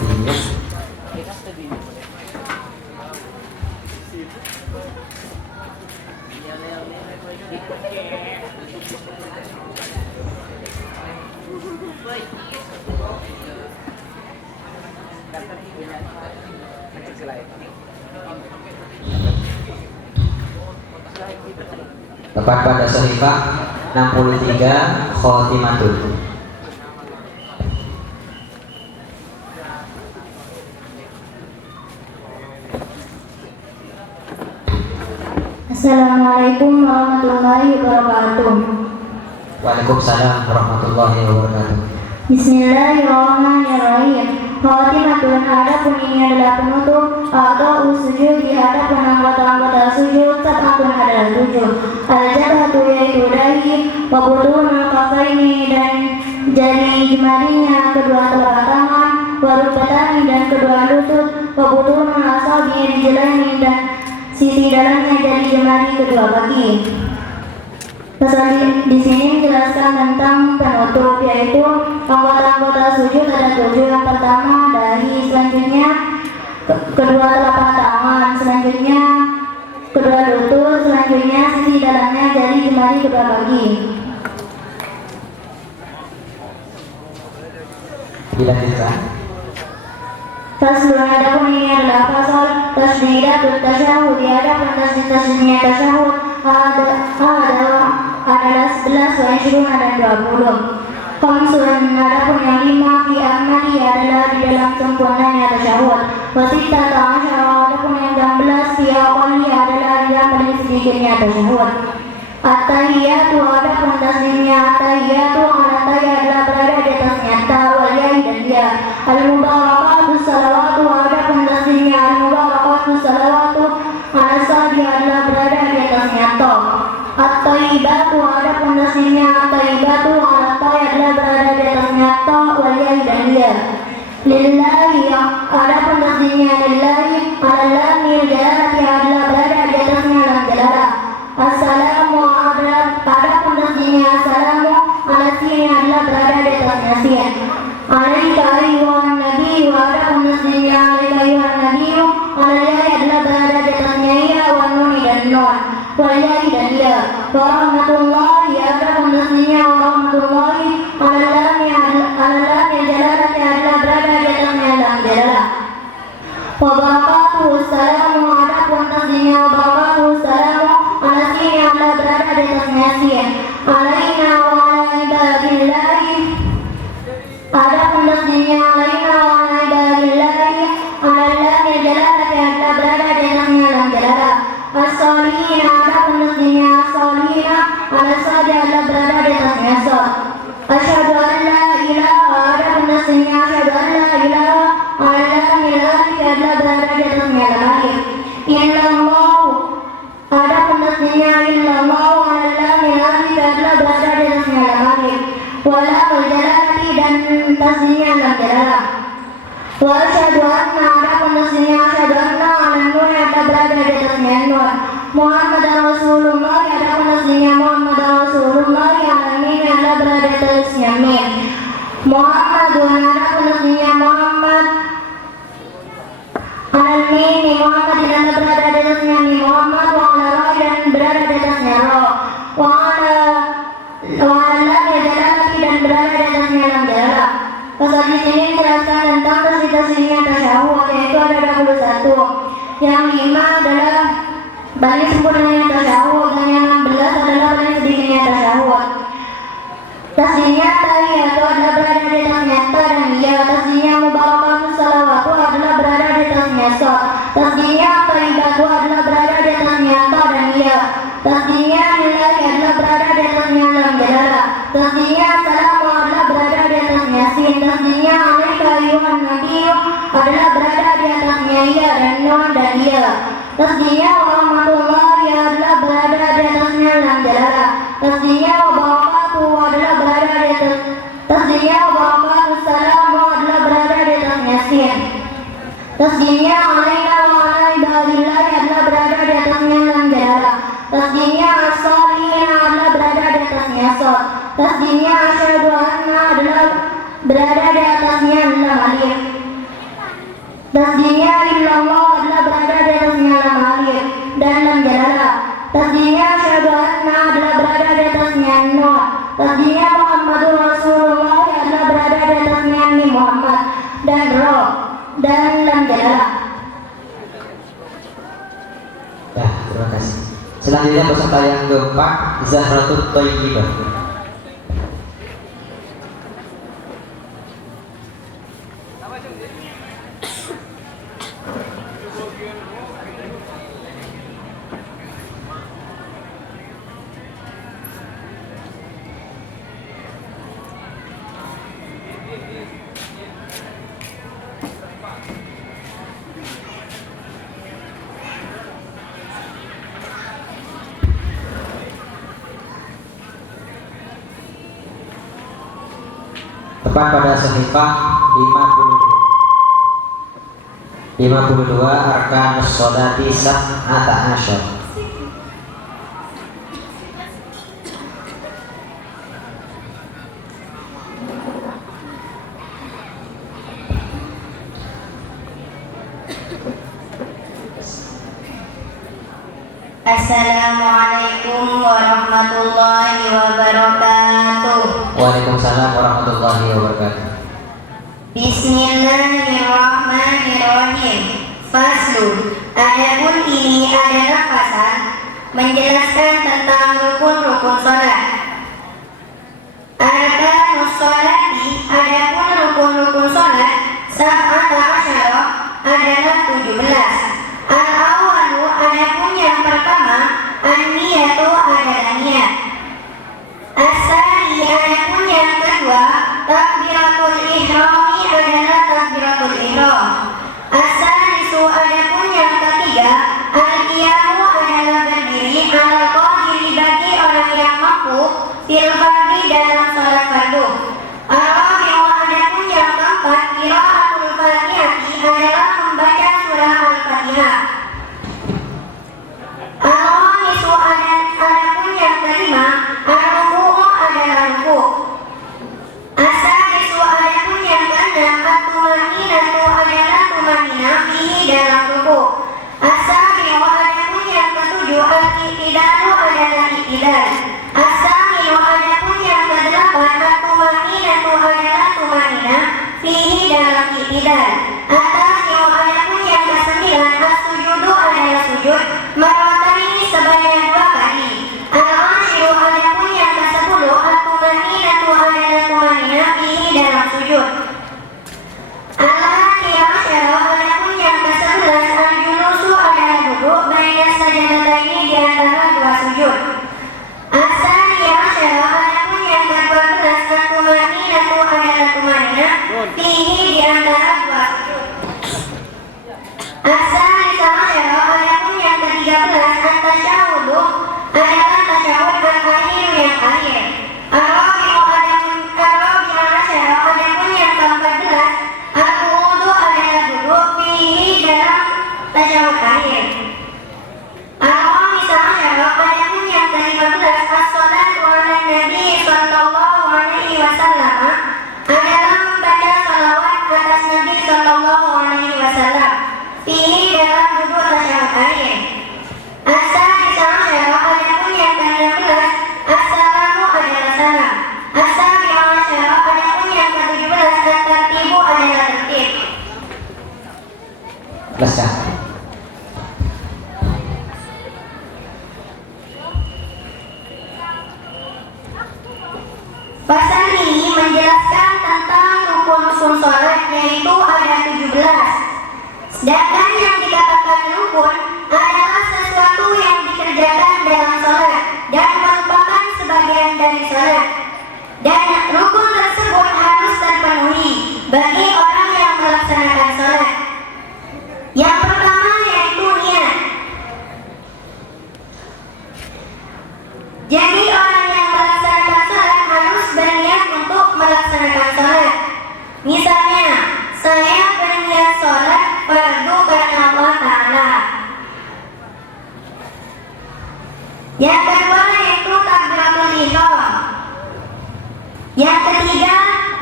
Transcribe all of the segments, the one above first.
Tepat pada Sohifah 63 Khotimatul. Assalamualaikum warahmatullahi wabarakatuh. Waalaikumsalam warahmatullahi wabarakatuh. Bismillahirrahmanirrahim. Khotimatun, adapun ini adalah penutup. A'dha'u sujud, adapun anggota-anggota sujud. Sab'atun adalah 7. Al-jabhatu yaitu dahi, wa budunul kafaini dan jari jemarinya kedua telapak tangan, wa rukbatani dan kedua lutut, wa budunul asabi rijlaini dan sisi dalamnya jari jemari kedua kaki. Pasal di sini menjelaskan tentang penutup, yaitu anggota-anggota sujud ada 7. Yang pertama dahi, selanjutnya kedua telapak tangan, selanjutnya kedua lutut, selanjutnya sisi dalamnya jari jemari kedua kaki. Dilanjutkan. Faslun, adapun ini adalah pasal tasdidatul tasyahud, adapun tasdidnya tasyahud adalah 11 wa 20 dan 20. Khamsun, adapun yang 5 fi amali adalah di dalam sempurnanya tasyahud. Wa sittata asyara, adapun yang 16 fi aqalli adalah di dalam paling sedikitnya tasyahud. At-tahiyyatu, adapun tasdidnya at-tahiyyatu, at-tahiyyat adalah berada di atasnya ta wal ya dan ya. Al-mubarakatuh salawatu, adapun tasdidnya al-mubarakatuh salawatu, al-sadi adalah berada di atasnya ta. At-tayyibatu, adapun tasdidnya at-tayyibatu, al-tayyib adalah berada di atasnya ta wal ya dan ya. Lillahi, adapun tasdidnya lillahi, al-lamil jalalati adalah berada di atasnya lam jalalah. Assalamu, adapun tasdidnya assalamu, al-sini adalah berada di atasnya sin. Alaika ayyuhan nabi, adapun tasdidnya alaika ayyuhan nabi, al-ya adalah berada di atasnya ya, wa nun dan nun, wal ya dan ya. Wa rahmatullahi, adapun tasdidnya wa rahmatullahi, al-lam jalalati adalah berada di atasnya lam jalalah. Wa barakatuhu salamu, adapun tasdidnya wa barakatuhu salamu, al-sini adalah berada di atasnya sin. Alaina wa ala ibadillahi, adapun tasdidnya alaina wa ala ibadillahi, al-lam jalalati adalah berada di atasnya lam jalalah. As-salihina, adapun tasdidnya as-salihina, al-sadi adalah berada di atasnya sa. Asyhadu an la ilaha, adapun tasdidnya asyhadu an la ilaha, al-lam jalalati adalah berada di atasnya lam alif. Illallah, adapun tasdidnya illallah, al-lam jalalati adalah berada di atasnya lam alif. Wala al-jalalati dan tasdidnya lam jalalah. Wa asyhadu anna, adapun tasdidnya asyhadu anna, al-nun adalah berada di atasnya nun. Muhammad Rasulullah, adapun tasdidnya Muhammad Rasulullah, al-mim adalah berada di atasnya mim. Muhammadun, adapun tasdidnya Muhammad, al-mim Muhammad adalah berada di atasnya mim. Muhammad wa ala ra dan berada di atasnya ra. Wa ala jalalati dan berada di atasnya lam jalalah. Pasal di sini menjelaskan tentang tasdid-tasdidnya tasyahud, yaitu ada 21. Yang 5 adalah paling sempurnanya tasyahud, dan yang 16 adalah paling sedikitnya tasyahud. Tasdidnya tahiyyatu adalah berada di atasnya ta dan ya. Tasdidnya mubarakatuh salawatu adalah berada di atasnya sa. Tasdidnya thayyibatu adalah berada di atasnya ta dan ya. Tasdidnya lillahi adalah berada di atasnya lam jalalah. Tasdidnya salamu adalah berada di atasnya sin. Tasdidnya alaika ayyuhan nabiyyu adalah berada di atasnya ya dan nun dan ya. Tasdidnya warahmatullahi adalah berada di atasnya lam jalalah. Tasdidnya wabarakatuh adalah berada di atas. Tasdidnya wabarakatuh salamu adalah berada di atasnya sin. Tasdidnya alaina wa ala ibadillahi adalah berada di atasnya lam jalalah. Tasdidnya as-salihina adalah berada di atasnya sad. Tasdidnya asyhadu anna adalah berada di atasnya lam alif. Tasdihnya illallah adalah berada di atasnya lam alif dan lam jalalah. Tasdihnya asyhadu anna adalah berada di atasnya nun. Tasdihnya Muhammadur Rasulullah adalah berada di atasnya mim Muhammad dan ra dan lam jalalah. Ya, terima kasih. Selanjutnya peserta yang keempat, Zahratul Thayyibah. Tepat pada sahifah 52 arkanus sholati sab'ata asyar. Assalamualaikum warahmatullahi wabarakatuh. Waalaikumsalam warahmatullahi wabarakatuh. Bismillahirrahmanirrahim. Faslu. Adapun ini adalah pasal menjelaskan tentang rukun-rukun salat. Arkanus sholati, adapun rukun-rukun salat sab'ata asyara adalah 17. Al-awwalu, adapun yang pertama, an-niyatu adalah niat. As-sani, adapun yang kedua, takbiratul ihrami adalah takbiratul ihram. As-salisu, adapun yang ketiga, al-qiyamu adalah berdiri al-qadiri bagi orang yang mampu fil fardhi dalam salat fardu. Al-rabi'u, adapun yang keempat, qiraatul fatihati adalah membaca surah al-fatihah. Al-khamisu, adapun yang kelima, al-ruku'u adalah ruku'. As-sadisu, adapun yang keenam, at-tumaninatu adalah tumanina fihi dalam ruku'. As-sabi'u, adapun yang ketujuh, al-i'tidalu adalah i'tidal. As-saminu, adapun yang kedelapan, at-tumaninatu adalah tumanina fihi dalam i'tidal. At-tasi'u, adapun yang kesembilan, as-sujudu adalah sujud marrataini sebanyak 2 kali. Al-ashiru, adapun yang ke-10, at-tumaninatu adalah tumanina fihi dalam sujud. Al-hadi asyara, adapun yang ke-11, al-julusu adalah duduk baina sajadataini di antara 2 sujud. As-sani asyara, adapun yang ke-12, at-tumaninatu adalah tumanina fihi di antara 2 sujud. As-salisa asyara, adapun yang ke-13, at-tasyahhudu adalah tasyahud al-akhir yang akhir. Ar-rabi'u, ar-rabi'u asyara, adapun yang ke-14, al-qu'udu adalah duduk fihi dalam tasyahud akhir. Al-khamisa asyara, adapun yang ke-15, as-sholatu ala nabi sallallahu alaihi wasallam adalah membaca salawat atas Nabi sallallahu alaihi wasallam fihi dalam duduk tasyahud akhir. As-sadisa asyara, adapun yang ke-16, as-salamu adalah salam. As-sabi'u asyara, adapun yang ke-17, at-tartibu adalah tertib. Jelaskan. Pasal ini menjelaskan tentang rukun-rukun sholat, yaitu ada 17. Sedangkan yang dikatakan rukun adalah sesuatu yang dikerjakan dalam sholat dan merupakan sebagian dari sholat. Dan rukun tersebut harus terpenuhi bagi orang yang melaksanakan sholat. Yang pertama yaitu niat. Jadi orang yang melaksanakan sholat harus berniat untuk melaksanakan sholat. Misalnya, saya berniat sholat fardu karena Allah Ta'ala. Yang kedua yaitu takbiratul ihram. Yang ketiga,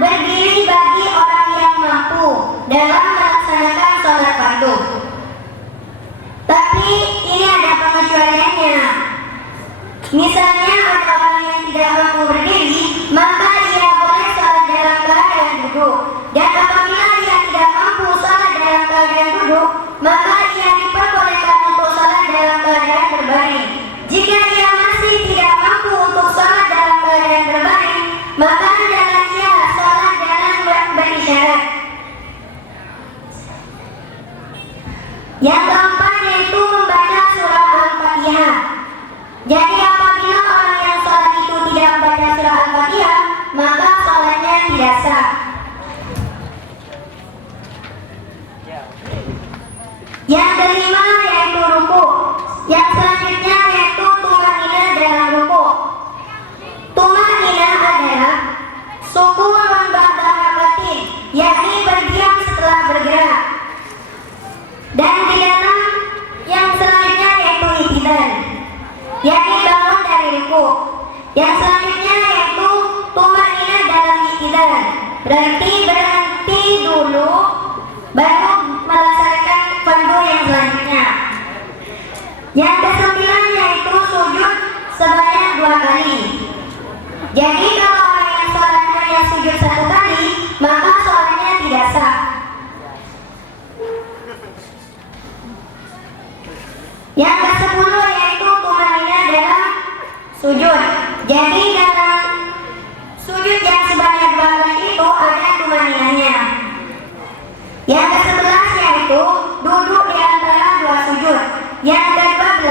berdiri bagi orang yang mampu dalam melaksanakan sholat Misalnya ada orang yang tidak mampu berdiri, maka ia boleh sholat dalam keadaan duduk. Dan apabila ia tidak mampu sholat dalam keadaan duduk, maka ia diperbolehkan untuk sholat dalam keadaan berbaring. Jika ia masih tidak mampu untuk sholat dalam keadaan berbaring, maka hendaklah ia sholat dalam berisyarat. Yang keempat yaitu membaca surah Al-Fatihah. Jadi apabila orang yang sholat itu tidak membaca surah Al-Fatihah, maka sholatnya tidak sah. Yang kelima yaitu ruku. Yang selanjutnya yaitu tumanina dalam ruku. Tumanina adalah sukun ba'da harakatin, yakni berdiam setelah bergerak. Dan di dalam yang selanjutnya yaitu i'tidal, yakni bangun dari ruku. Yang selanjutnya yaitu tumanina dalam i'tidal, berarti berhenti dulu baru melaksanakan fardu yang selanjutnya. Yang kesembilan yaitu sujud sebanyak 2 kali. Jadi kalau orang yang sholat hanya sujud 1 kali, maka sholatnya tidak sah. Yang ke-10 yaitu tumanina dalam sujud. Jadi dalam sujud yang sebanyak 2 kali itu ada tumaninanya. Yang ke-11 yaitu duduk di antara 2 sujud. Yang ke-12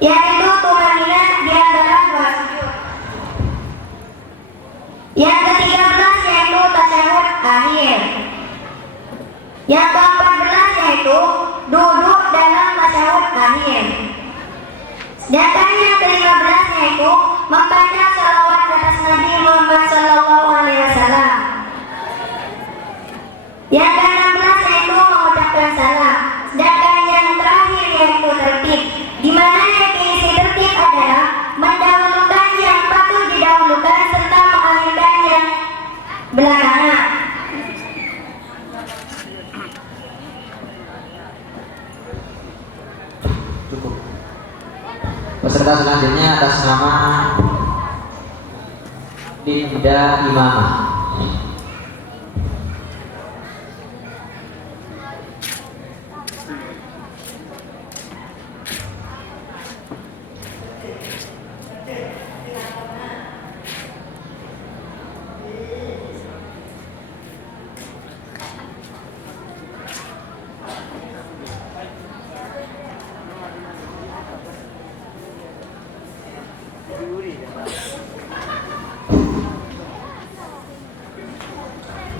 yaitu tumanina di antara 2 sujud. Yang ke-13 yaitu tasyahud akhir. Yang ke-14 yaitu duduk dalam tasyahud akhir. Sedangkan yang ke-15 yaitu membaca shalawat atas Nabi Muhammad SAW. Yang ke-16 yaitu mengucapkan salam. Sedangkan yang terakhir yaitu tertib, di mana definisi tertib adalah mendahulukan yang patut didahulukan serta mengakhirkan yang belakangan. Cukup. Peserta selanjutnya atas nama Dinda Imamah.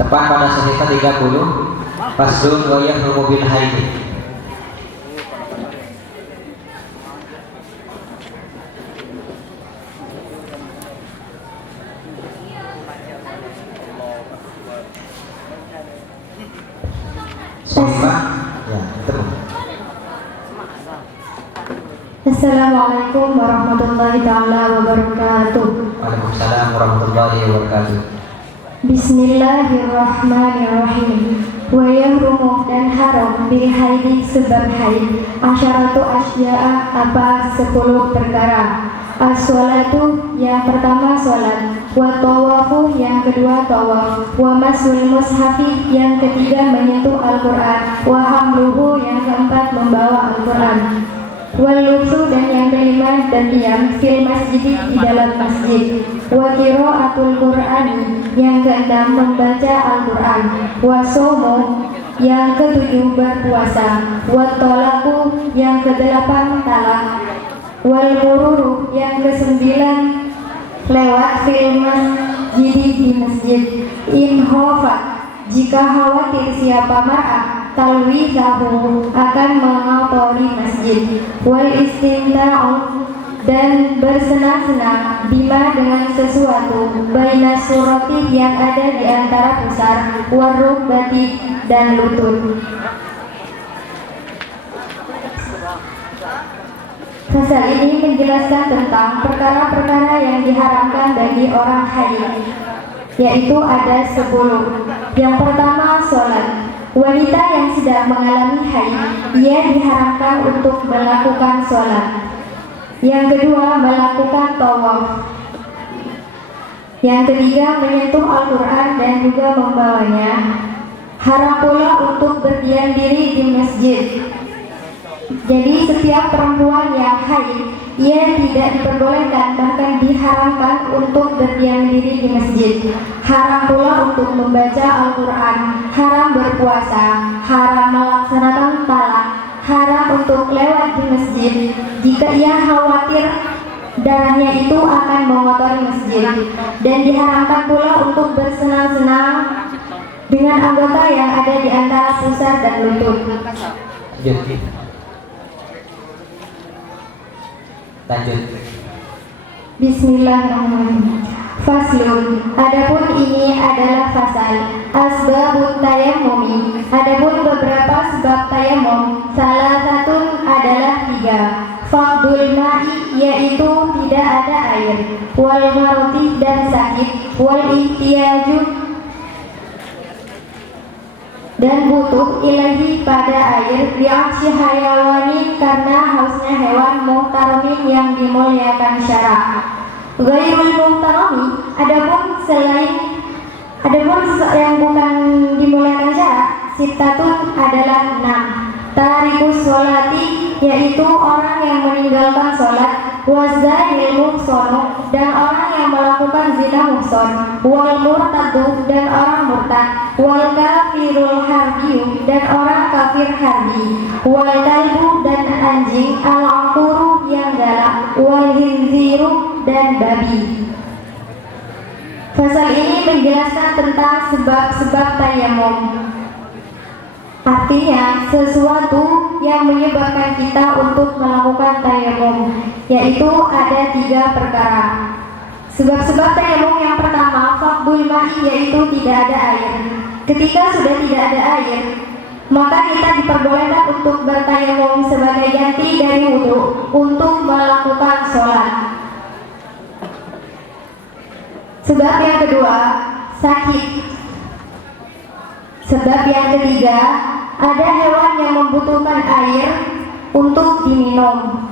Tepat pada sekitar 30 Fasdun wa yahrumu bil haidi. Semua ya, ketemu. Assalamualaikum warahmatullahi ta'ala wabarakatuh. Waalaikumsalam warahmatullahi wabarakatuh. Bismillahirrahmanirrahim. Wa yahrumu dan haram bil haidi sebab haid asyaratu asya'a apa 10 perkara. As-sholatu yang pertama sholat, wa tawafu yang kedua tawaf, wa masul mushafi yang ketiga menyentuh Al-Quran, wa hamluhu yang keempat membawa Al-Quran, wal lubsu dan yang kelima dan diam fil masjid di dalam masjid, wa qiraatul Qur'ani yang keenam membaca Al-Quran, wa somo yang ketujuh berpuasa, wa tolaku yang kedelapan talak, wal mururu yang kesembilan lewat fil masjid di masjid, in khofat jika khawatir siapa mar'ah talwizahu akan mengotori masjid, wal istimta'u dan bersenang-senang bima dengan sesuatu, baina surati yang ada di antara pusar, warukbati dan lutut. Pasal ini menjelaskan tentang perkara-perkara yang diharamkan bagi orang haid, yaitu ada 10. Yang pertama sholat. Wanita yang sedang mengalami haid, ia diharamkan untuk melakukan sholat. Yang kedua, melakukan tawaf. Yang ketiga, menyentuh Al-Quran dan juga membawanya. Haram pula untuk berdiam diri di masjid. Jadi setiap perempuan yang haid, ia tidak diperbolehkan, bahkan diharamkan untuk berdiam diri di masjid. Haram pula untuk membaca Al-Quran, haram berpuasa, haram melaksanakan talak, haram untuk lewat di masjid jika ia khawatir darahnya itu akan mengotori masjid, dan diharamkan pula untuk bersenang-senang dengan anggota yang ada di antara pusar dan lutut. Lanjut. Bismillahirrahmanirrahim. Faslun. Adapun ini adalah fasal asbabut tayammumi. Adapun beberapa sebab tayamum, salah satu adalah 3. Faqdul ma'i, yaitu tidak ada air, wal maroti, dan sakit, wal ihtiyaju, dan butuh ilahi pada air, li'aksi hayawani, karena hausnya hewan, muhtaromin yang dimuliakan syara. Ghairul muhtarami, adapun yang bukan dimuliakan syara, sitatun adalah 6. Tarikus sholati, yaitu orang yang meninggalkan sholat, wazanil muhsono, dan orang yang melakukan zina muhson, wal murtadu, dan orang murtad, wal kafirul harbiyu, dan orang kafir harbi, wal kalbu, dan anjing, al aquru, yang galak, wal hinziru, dan babi. Fasal ini menjelaskan tentang sebab-sebab tayamum. Artinya sesuatu yang menyebabkan kita untuk melakukan tayamum, yaitu ada 3 perkara. Sebab-sebab tayamum yang pertama, faqdul ma'i, yaitu tidak ada air. Ketika sudah tidak ada air, maka kita diperbolehkan untuk bertayamum sebagai ganti dari wudu untuk melakukan sholat. Sebab yang kedua, sakit. Sebab yang ketiga, ada hewan yang membutuhkan air untuk diminum.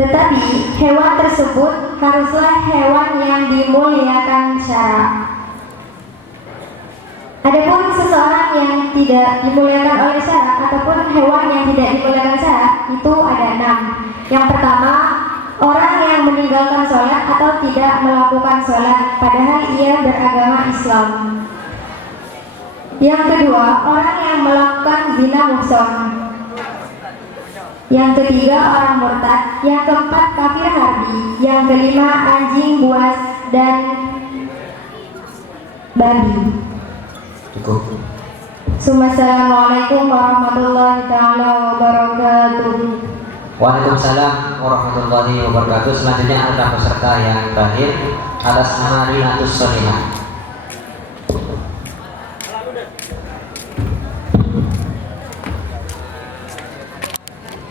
Tetapi hewan tersebut haruslah hewan yang dimuliakan syara. Adapun seseorang yang tidak dimuliakan oleh syara ataupun hewan yang tidak dimuliakan syara, itu ada 6. Yang pertama, orang yang meninggalkan sholat atau tidak melakukan sholat padahal ia beragama Islam. Yang kedua, orang yang melakukan zina muhson. Yang ketiga, orang murtad. Yang keempat, kafir harbi. Yang kelima, anjing buas dan babi. Cukup. Assalamualaikum warahmatullahi wabarakatuh. Waalaikumsalam warahmatullahi wabarakatuh. Selanjutnya ada peserta yang terakhir atas nama Rinatus Solihah.